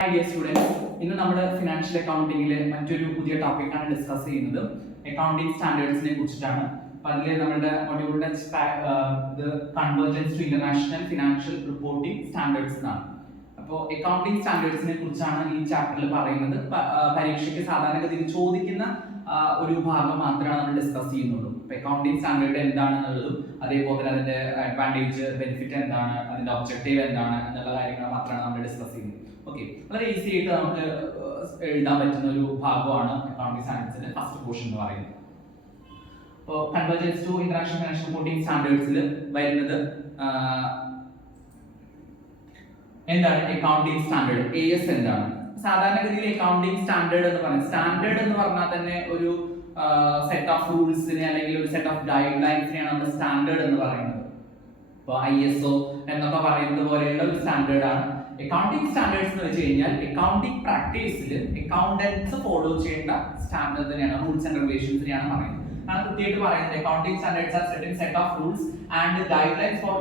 Hi dear students, ഇന്ന് നമ്മൾ financial അക്കൗണ്ടിങ്ങിലെ മറ്റൊരു പുതിയ ടോപ്പിക്കാണ് ഡിസ്കസ് ചെയ്യുന്നത്. അക്കൗണ്ടിങ് സ്റ്റാൻഡേർഡ്സിനെ കുറിച്ചിട്ടാണ്. അപ്പോൾ അതിൽ നമ്മുടെ മൊഡ്യൂളിന്റെ ഇത് convergence to international financial reporting standards എന്നാണ്. അപ്പോൾ അക്കൗണ്ടിങ് സ്റ്റാൻഡേർഡ്സിനെ കുറിച്ചാണ് ഈ ചാപ്റ്ററിൽ പറയുന്നത്. പരീക്ഷയ്ക്ക് സാധാരണഗതിയിൽ ചോദിക്കുന്ന ഒരു ഭാഗം മാത്രമാണ് നമ്മൾ ഡിസ്കസ് ചെയ്യുന്നുള്ളൂ. അക്കൗണ്ടിങ് സ്റ്റാൻഡേർഡ് എന്താണെന്നുള്ളതും അതേപോലെ അതിന്റെ അഡ്വാൻറ്റേജ് ബെനിഫിറ്റ് എന്താണ്, അതിന്റെ ഒബ്ജക്റ്റീവ് എന്താണ് എന്നുള്ള കാര്യങ്ങൾ മാത്രമാണ് നമ്മൾ ഡിസ്കസ് ചെയ്യുന്നത്. ഓക്കെ, വളരെ ഈസി ആയിട്ട് നമുക്ക് എഴുതാൻ പറ്റുന്ന ഒരു ഭാഗമാണ് അക്കൗണ്ടിങ് സ്റ്റാൻഡേർഡ്സിന്റെ ഫസ്റ്റ് പോർഷൻ എന്ന് പറയുന്നത്. അപ്പോൾ convergence to international financial reporting സ്റ്റാൻഡേർഡ്സിൽ വരുന്നത് എന്താണ്? അക്കൗണ്ടിങ് സ്റ്റാൻഡേർഡ്, AS എന്താണ്? സാധാരണഗതിയിൽ അക്കൗണ്ടിങ് സ്റ്റാൻഡേർഡ് എന്ന് പറഞ്ഞാൽ തന്നെ ഒരു സെറ്റ് ഓഫ് റൂൾസിനെ അല്ലെങ്കിൽ ഒരു സെറ്റ് ഓഫ് ഗൈഡ് ലൈൻസിനെയാണ് നമ്മൾ സ്റ്റാൻഡേർഡ് എന്ന് പറയുന്നത്. ഇപ്പോൾ ISO എന്നൊക്കെ പറയുന്നത് പോലെയുള്ള ഒരു സ്റ്റാൻഡേർഡ് ആണ് അക്കൗണ്ടിങ് സ്റ്റാൻഡേർഡ്സ് എന്ന് വെച്ച് കഴിഞ്ഞാൽ. അക്കൗണ്ടിങ് പ്രാക്ടീസിൽ അക്കൗണ്ടൻസ് ഫോളോ ചെയ്യേണ്ട സ്റ്റാൻഡേർഡിനെയാണ്, റൂൾസ് ആൻഡ് റെഗുലേഷൻസിനെയാണ് പറയുന്നത്. ആണ് കൃത്യമായിട്ട് പറയുന്നത് accounting standards are certain set of rules and guidelines for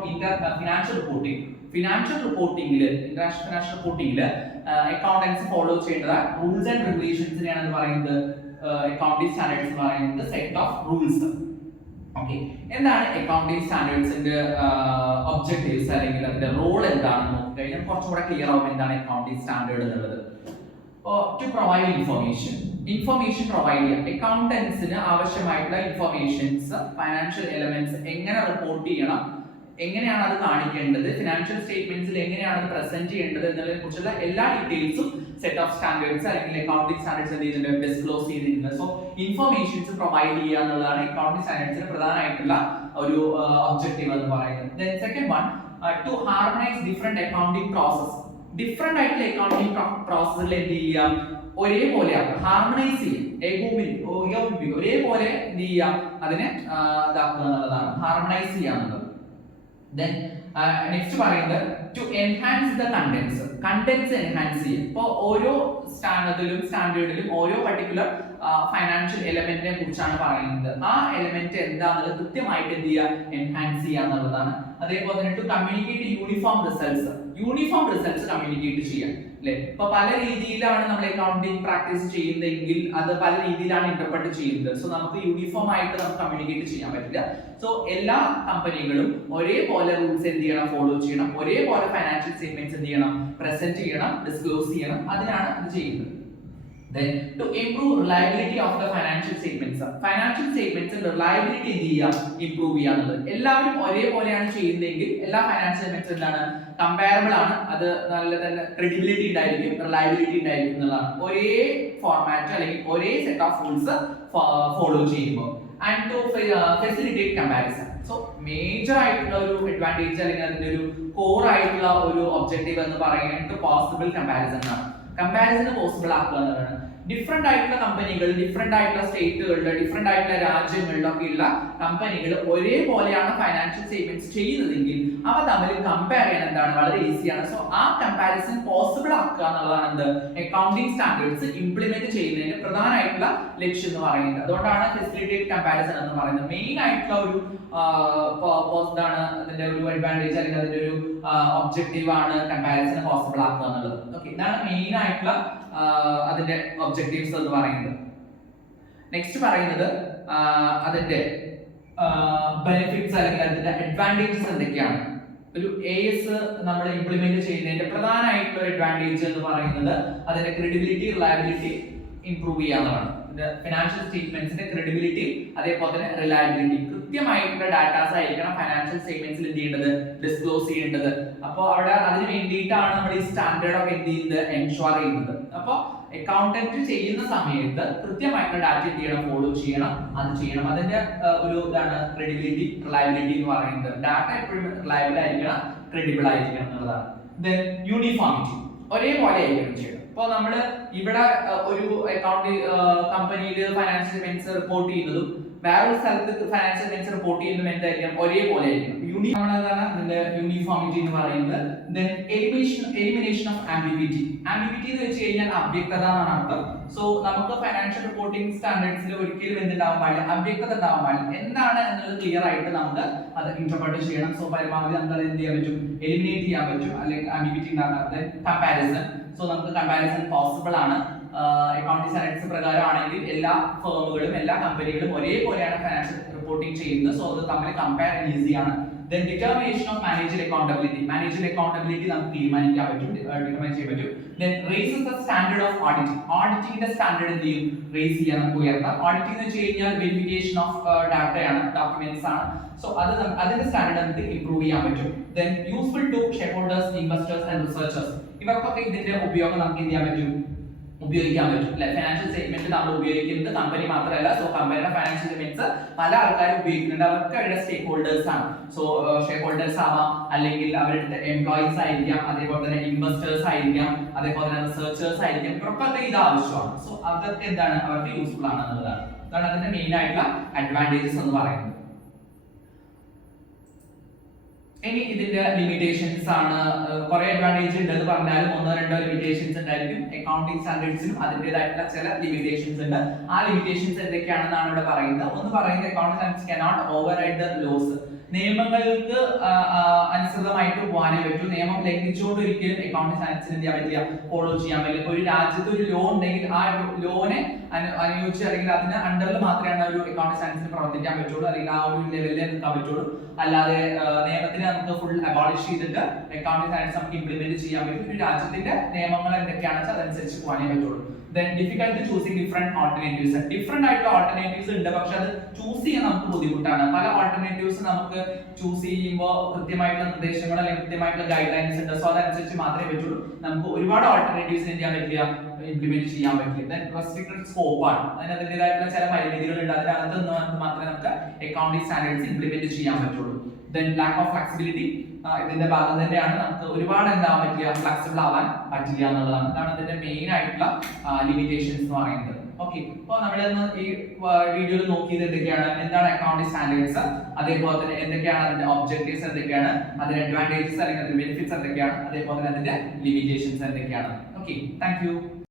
financial reporting. Financial റിപ്പോർട്ടിംഗിൽ, ഇന്റർനാഷണൽ ഫിനാൻഷ്യൽ റിപ്പോർട്ടിംഗിൽ അക്കൗണ്ടൻസ് ഫോളോ ചെയ്യേണ്ട റൂൾസ് ആൻഡ് റെഗുലേഷൻസിനെയാണ് പറയുന്നത് അക്കൗണ്ടിങ് സ്റ്റാൻഡേർഡ്സ് എന്ന് പറയുന്നത് സെറ്റ് ഓഫ് റൂൾസ്. ഓക്കെ, എന്താണ് അക്കൗണ്ടിങ് സ്റ്റാൻഡേർഡ്സിന്റെ ഒബ്ജക്റ്റീവ്സ് അല്ലെങ്കിൽ അതിന്റെ റോൾ എന്താണെന്ന് നോക്കിക്കഴിഞ്ഞാൽ കുറച്ചുകൂടെ ക്ലിയർ ആവും എന്താണ് അക്കൗണ്ടിങ് സ്റ്റാൻഡേർഡ് എന്നുള്ളത്. ടു പ്രൊവൈഡ് ഇൻഫർമേഷൻ പ്രൊവൈഡ് ചെയ്യാം. അക്കൗണ്ടൻസിന് ആവശ്യമായിട്ടുള്ള ഇൻഫർമേഷൻസ്, ഫൈനാൻഷ്യൽ എലമെന്റ്സ് എങ്ങനെ റിപ്പോർട്ട് ചെയ്യണം, എങ്ങനെയാണ് അത് കാണിക്കേണ്ടത്, ഫിനാൻഷ്യൽ സ്റ്റേറ്റ്മെന്റ്സിൽ എങ്ങനെയാണ് അത് പ്രസന്റ് ചെയ്യേണ്ടത് എന്നതിനെ കുറിച്ചുള്ള എല്ലാ ഡീറ്റെയിൽസും സെറ്റ് ഓഫ് സ്റ്റാൻഡേർഡ്സ് അല്ലെങ്കിൽ അക്കൗണ്ടിങ് സ്റ്റാൻഡേർഡ്സ് എന്ത് ചെയ്യുന്നുണ്ട്, ഡിസ്ക്ലോസ് ചെയ്തിട്ടുണ്ട്. സോ ഇൻഫർമേഷൻസ് പ്രൊവൈഡ് ചെയ്യുക എന്നുള്ളതാണ് അക്കൗണ്ടിങ് സ്റ്റാൻഡേർഡ്സിന് പ്രധാനമായിട്ടുള്ള ഒരു ഒബ്ജക്റ്റീവ് എന്ന് പറയുന്നത്. Then second one, to harmonise different accounting process. Different ആയിട്ടുള്ള അക്കൗണ്ടിങ് പ്രോസസ്സിൽ എന്ത് ചെയ്യാം, ഒരേപോലെ ഹാർമണൈസ് ചെയ്യും, ഏകോപിപ്പിക്കും, ഒരേപോലെ എന്ത് ചെയ്യാം, അതിനെ ഇതാക്കുക എന്നുള്ളതാണ്, ഹാർമണൈസ് ചെയ്യുക എന്നുള്ളത്. Then next പറയുന്നത് to enhance the contents enhance ചെയ്യും. ഇപ്പോൾ ഓരോ സ്റ്റാൻഡേർഡിലും ഓരോ പർട്ടിക്കുലർ ഫൈനാൻഷ്യൽ എലമെന്റിനെ കുറിച്ചാണ് പറയുന്നത്. ആ എലമെന്റ് എന്താണെന്ന് കൃത്യമായിട്ട് എന്ത് ചെയ്യുക, എൻഹാൻസ് ചെയ്യുക എന്നുള്ളതാണ്. അതേപോലെ തന്നെ to communicate uniform results communicate ചെയ്യാം. അല്ലെ, ഇപ്പൊ പല രീതിയിലാണ് നമ്മൾ അക്കൗണ്ടിങ് പ്രാക്ടീസ് ചെയ്യുന്നതെങ്കിൽ അത് പല രീതിയിലാണ് ഇന്റർപ്രറ്റ് ചെയ്യുന്നത്. സോ നമുക്ക് യൂണിഫോം ആയിട്ട് നമുക്ക് കമ്മ്യൂണിക്കേറ്റ് ചെയ്യാൻ പറ്റില്ല. സോ എല്ലാ കമ്പനികളും ഒരേപോലെ റൂൾസ് എന്ത് ചെയ്യണം, ഫോളോ ചെയ്യണം, ഒരേപോലെ ഫൈനാൻഷ്യൽ സ്റ്റേറ്റ്മെന്റ്സ് എന്ത് ചെയ്യണം, പ്രസന്റ് ചെയ്യണം, ഡിസ്ക്ലോസ് ചെയ്യണം. അതിനാണ് ഇത് ചെയ്യുന്നത്. Then to improve reliability of the financial statements reliability എന്ത് ചെയ്യാം, ഇംപ്രൂവ് ചെയ്യാന്നുള്ളത്. എല്ലാവരും ഒരേപോലെയാണ് ചെയ്യുന്നതെങ്കിൽ എല്ലാ ഫൈനാൻഷ്യൽ സ്റ്റേറ്റ്മെന്റ്സ് എന്താണ്, കമ്പാരബിൾ ആണ്, അത് നല്ല തന്നെ ക്രെഡിബിലിറ്റി ഉണ്ടായിരിക്കും, റിലയബിലിറ്റി ഉണ്ടായിരിക്കും എന്നുള്ളതാണ്. ഒരേ ഫോർമാറ്റ് അല്ലെങ്കിൽ ഒരേ സെറ്റ് ഓഫ് റൂൾസ് ഫോളോ ചെയ്യുമ്പോൾ. And to facilitate comparison. So major ആയിട്ടുള്ള ഒരു അഡ്വാൻറ്റേജ് അല്ലെങ്കിൽ അതിന്റെ ഒരു കോർ ആയിട്ടുള്ള ഒരു ഒബ്ജക്റ്റീവ് എന്ന് പറയുന്നത് പോസിബിൾ കമ്പാരിസൺ ആണ്. കമ്പാരിസൺ പോസിബിൾ ആക്കുക എന്നതാണ്. ഡിഫറെന്റ് ആയിട്ടുള്ള കമ്പനികൾ, ഡിഫറെന്റ് ആയിട്ടുള്ള സ്റ്റേറ്റുകളുടെ, ഡിഫറെന്റ് ആയിട്ടുള്ള രാജ്യങ്ങളിലൊക്കെ ഉള്ള കമ്പനികൾ ഒരേപോലെയാണ് ഫൈനാൻഷ്യൽ സ്റ്റേറ്റ്മെന്റ്സ് ചെയ്യുന്നതെങ്കിൽ അവ തമ്മിൽ കമ്പയർ ചെയ്യാൻ എന്താണ്, വളരെ ഈസിയാണ്. സോ ആ കമ്പാരിസൺ പോസിബിൾ ആക്കുക എന്നുള്ളതാണ് എന്ത്, അക്കൗണ്ടിങ് സ്റ്റാൻഡേർഡ്സ് ഇംപ്ലിമെന്റ് ചെയ്യുന്നതിന്റെ പ്രധാനമായിട്ടുള്ള ലക്ഷ്യം എന്ന് പറയുന്നത്. അതുകൊണ്ടാണ് ഫെസിലിറ്റേറ്റ് കമ്പാരിസൺ എന്ന് പറയുന്നത്. മെയിൻ ആയിട്ടുള്ള ഒരു ഇതാണ് അതിന്റെ ഒരു അഡ്വാൻറ്റേജ് അല്ലെങ്കിൽ അതിന്റെ ഒരു ഒബ്ജക്റ്റീവ് ആണ് കമ്പാരിസൺ പോസിബിൾ ആക്കുക എന്നുള്ളത്. ഓക്കെ, ഇതാണ് മെയിൻ ആയിട്ടുള്ള അതിന്റെ ഒബ്ജക്റ്റീവ്സ് എന്ന് പറയുന്നത്. നെക്സ്റ്റ് പറയുന്നത് അതിന്റെ ബെനിഫിറ്റ്സ് അല്ലെങ്കിൽ അതിന്റെ അഡ്വാൻറ്റേജസ് എന്തൊക്കെയാണ്. ഒരു AS നമ്മൾ ഇംപ്ലിമെന്റ് ചെയ്യുന്നതിന്റെ പ്രധാനമായിട്ടുള്ള അഡ്വാൻറ്റേജ് എന്ന് പറയുന്നത് അതിന്റെ ക്രെഡിബിലിറ്റി, റിലയബിലിറ്റി ഇംപ്രൂവ് ചെയ്യാന്നുള്ളതാണ്. ഫിനാൻഷ്യൽ സ്റ്റേറ്റ്മെന്റ്സിന്റെ ക്രെഡിബിലിറ്റി അതേപോലെ തന്നെ റിലയബിലിറ്റി, കൃത്യമായിട്ടുള്ള ഡാറ്റാസ് ആയിരിക്കണം ഫൈനാൻഷ്യൽ സ്റ്റേറ്റ്മെന്റ്സിൽ എന്ത് ചെയ്യേണ്ടത്, ഡിസ്ക്ലോസ് ചെയ്യേണ്ടത്. അപ്പോൾ അവിടെ അതിന് വേണ്ടിയിട്ടാണ് നമ്മൾ ഈ സ്റ്റാൻഡേർഡ് ഒക്കെ എന്ത് ചെയ്യുന്നത്, എൻഷുർ ചെയ്യുന്നത്. അപ്പോൾ അക്കൗണ്ടന്റ് ചെയ്യുന്ന സമയത്ത് കൃത്യമായിട്ടുള്ള ഡാറ്റ എന്ത് ചെയ്യണം, ഫോളോ ചെയ്യണം, അത് ചെയ്യണം. അതിന്റെ ഒരു ഇതാണ് ക്രെഡിബിലിറ്റി, റിലയബിലിറ്റി എന്ന് പറയുന്നത്. ഡാറ്റ എപ്പോഴും റിലയബിൾ ആയിരിക്കണം, ക്രെഡിബിൾ ആയിരിക്കണം എന്നുള്ളതാണ്. ദെൻ യൂണിഫോമിറ്റി, ഒരേപോലെ ആയിരിക്കണം ചെയ്യണം. ഇപ്പോൾ നമ്മൾ ഇവിടെ ഒരു അക്കൗണ്ട് കമ്പനിയിൽ ഫൈനാൻഷ്യൽ സ്റ്റേറ്റ്മെന്റ്സ് റിപ്പോർട്ട് ചെയ്യുന്നതും വേറൊരു സ്ഥലത്ത് ഫൈനാൻഷ്യൽ സ്റ്റേറ്റ്മെന്റ്സ് റിപ്പോർട്ട് ചെയ്യുന്നതും എന്തായിരിക്കും, ഒരേപോലെ ആയിരിക്കും. യൂണിഫോമിറ്റി എന്ന് പറയുന്നത്. ദെൻ എലിമിനേഷൻ ഓഫ് ആംബിഗ്വിറ്റി എന്ന് വെച്ച് കഴിഞ്ഞാൽ അവ്യക്തത എന്നാണ് അർത്ഥം. സോ നമുക്ക് ഫൈനാൻഷ്യൽ റിപ്പോർട്ടിംഗ് സ്റ്റാൻഡേർഡ്സിൽ ഒരിക്കലും എന്തുണ്ടാവാൻ പാടില്ല, അവ്യക്തത ഉണ്ടാവാൻ പാടില്ല. എന്താണ് എന്നുള്ളത് ക്ലിയർ ആയിട്ട് നമുക്ക് അത് ഇന്റർപ്രറ്റ് ചെയ്യണം. സോ പരമാവധി നമുക്ക് അത് എന്ത് ചെയ്യാൻ പറ്റും, എലിമിനേറ്റ് ചെയ്യാൻ പറ്റും, അല്ലെങ്കിൽ ആംബിഗ്വിറ്റി ഉണ്ടാകാതെ. കമ്പാരിസൺ, സോ നമുക്ക് കമ്പാരിസൺ പോസിബിൾ ആണ്. അക്കൗണ്ടിംഗ് സ്റ്റാൻഡേർഡ്സ് പ്രകാരമാണെങ്കിൽ എല്ലാ ഫേമുകളും എല്ലാ കമ്പനികളും ഒരേപോലെയാണ് ഫൈനാൻഷ്യൽ റിപ്പോർട്ടിംഗ് ചെയ്യുന്നത്. സോ അത് തമ്മിൽ കമ്പയർ ചെയ്യാൻ ഈസിയാണ്. Then determination of managerial accountability. Managerial accountability നമുക്ക് തീരുമാനിക്കാൻ പറ്റും, ഡിറ്റർമൈൻ ചെയ്യാൻ പറ്റും. Then raises the standard of auditing. Auditing ന്റെ സ്റ്റാൻഡേർഡ് എന്ത് ചെയ്യും? റേസ് ചെയ്യാൻ നമുക്ക് ഉയർത്താം. ഓഡിറ്റിംഗ് എന്ന് വെച്ച് കഴിഞ്ഞാൽ വെരിഫിക്കേഷൻ ഓഫ് ഡാറ്റയാണ്, ഡോക്യുമെന്റ്സ് ആണ്. സോ അതിന്റെ സ്റ്റാൻഡേർഡ് നമുക്ക് ഇംപ്രൂവ് ചെയ്യാൻ പറ്റും. Then useful to shareholders, investors and researchers. ഇവർക്കൊക്കെ ഇതിന്റെ ഉപയോഗം നമുക്ക് എന്ത് ചെയ്യാൻ പറ്റും? ഉപയോഗിക്കാൻ പറ്റും അല്ലെ. ഫൈനാൻഷ്യൽ സ്റ്റേറ്റ്മെന്റ് നമ്മൾ ഉപയോഗിക്കുന്നത് കമ്പനി മാത്രമല്ല, സോ കമ്പനിയുടെ ഫൈനാൻഷ്യൽ സ്റ്റേറ്റ്മെന്റ്സ് പല ആൾക്കാരും ഉപയോഗിക്കുന്നുണ്ട്. അവർക്ക് അവരുടെ സ്റ്റേക്ക് ഹോൾഡേഴ്സ് ആണ്. സോ ഷെയർ ഹോൾഡേഴ്സ് ആവാം, അല്ലെങ്കിൽ അവരുടെ എംപ്ലോയീസ് ആയിരിക്കാം, അതേപോലെ തന്നെ ഇൻവെസ്റ്റേഴ്സ് ആയിരിക്കാം, അതേപോലെ തന്നെ റിസർച്ചേഴ്സ് ആയിരിക്കാം. ഇവർക്കൊക്കെ ഇത് ആവശ്യമാണ്. സോ അതൊക്കെ എന്താണ്, അവർക്ക് യൂസ്ഫുൾ ആണ് എന്നുള്ളതാണ്. അതാണ് അതിന്റെ മെയിൻ ആയിട്ടുള്ള അഡ്വാൻറ്റേജസ് എന്ന് പറയുന്നത്. ഇനി ഇതിന്റെ ലിമിറ്റേഷൻസ് ആണ്. കുറെ അഡ്വാൻറ്റേജ് ഉണ്ടെന്ന് പറഞ്ഞാലും ഒന്നോ രണ്ടോ ലിമിറ്റേഷൻസ് ഉണ്ടായിരിക്കും. അക്കൗണ്ടിംഗ് സ്റ്റാൻഡേർഡ്സിനും അതിന്റേതായിട്ടുള്ള ചില ലിമിറ്റേഷൻസ് ഉണ്ട്. ആ ലിമിറ്റേഷൻസ് എന്തൊക്കെയാണെന്നാണ് ഇവിടെ പറയുന്നത്. ഒന്ന് പറയുന്നത് accounting standards cannot override the laws. നിയമങ്ങൾക്ക് അനുസൃതമായിട്ട് പോകാനേ പറ്റൂ. നിയമം ലംഘിച്ചുകൊണ്ട് ഒരിക്കലും അക്കൗണ്ടിംഗ് സ്റ്റാൻഡേർഡ്സിന് എന്ത് ചെയ്യാൻ പറ്റില്ല, ഫോളോ ചെയ്യാൻ പറ്റില്ല. ഒരു രാജ്യത്ത് ഒരു ലോ ഉണ്ടെങ്കിൽ ആ ലോനെ അനുയോജിച്ച് അല്ലെങ്കിൽ അതിന് അണ്ടറിൽ മാത്രമേ ഒരു അക്കൗണ്ടിംഗ് സ്റ്റാൻഡേർഡ്സിന് പ്രവർത്തിക്കാൻ പറ്റുള്ളൂ, അല്ലെങ്കിൽ ആ ഒരു ലെവലിൽ നിൽക്കാൻ പറ്റുള്ളൂ. അല്ലാതെ നിയമത്തിന് നമുക്ക് ഫുൾ അബോളിഷ് ചെയ്തിട്ട് അക്കൗണ്ടിംഗ് സ്റ്റാൻഡേർഡ്സ് നമുക്ക് ഇംപ്ലിമെന്റ് ചെയ്യാൻ പറ്റും. ഒരു രാജ്യത്തിന്റെ നിയമങ്ങൾ എന്തൊക്കെയാണെന്ന് വെച്ചാൽ അതനുസരിച്ച് പോകാനേ പറ്റുള്ളൂ. Then difficult to choosing different alternatives. Different ആയിട്ടുള്ള alternatives ഉണ്ട്, പക്ഷെ അത് ചൂസ് ചെയ്യാൻ നമുക്ക് ബുദ്ധിമുട്ടാണ്. പല alternatives നമുക്ക് ചൂസ് ചെയ്യുമ്പോൾ കൃത്യമായിട്ടുള്ള നിർദ്ദേശങ്ങൾ അല്ലെങ്കിൽ കൃത്യമായിട്ടുള്ള ഗൈഡ് ലൈൻസ് ഉണ്ട്. സോ അതനുസരിച്ച് മാത്രമേ പറ്റുള്ളൂ. നമുക്ക് ഒരുപാട് alternatives എന്ത് ചെയ്യാൻ പറ്റില്ല, ഇംപ്ലിമെന്റ് ചെയ്യാൻ പറ്റില്ല. Then restricted scope ആണ്, അതിനതിൻ്റെതായിട്ടുള്ള ചില പരിമിതികളുണ്ട്. അതിനകത്ത് നിന്ന് മാത്രമേ നമുക്ക് അക്കൗണ്ടിംഗ് സ്റ്റാൻഡേർഡ്സ് ഇംപ്ലിമെന്റ് ചെയ്യാൻ പറ്റുള്ളൂ. Then lack of flexibility. ഇതിന്റെ ഭാഗം തന്നെയാണ്, നമുക്ക് ഒരുപാട് എന്താവാൻ പറ്റില്ല, ഫ്ലെക്സിബിൾ ആവാൻ പറ്റില്ല എന്നുള്ളതാണ്. ഇതാണ് ഇതിന്റെ മെയിൻ ആയിട്ടുള്ള ലിമിറ്റേഷൻസ് എന്ന് പറയുന്നത്. ഓക്കെ, അപ്പോൾ നമ്മൾ ഈ വീഡിയോയിൽ നോക്കിയത് എന്തൊക്കെയാണ്, എന്താണ് അക്കൗണ്ടിംഗ് സ്റ്റാൻഡേർഡ്സ്, അതേപോലെ തന്നെ എന്തൊക്കെയാണ് അതിന്റെ ഒബ്ജക്റ്റീവ്സ്, എന്തൊക്കെയാണ് അതിന്റെ അഡ്വാൻറ്റേജസ് അല്ലെങ്കിൽ അതിന്റെ ബെനിഫിറ്റ്സ് എന്തൊക്കെയാണ്, അതേപോലെ തന്നെ അതിന്റെ ലിമിറ്റേഷൻസ് എന്തൊക്കെയാണ്. Okay, thank you.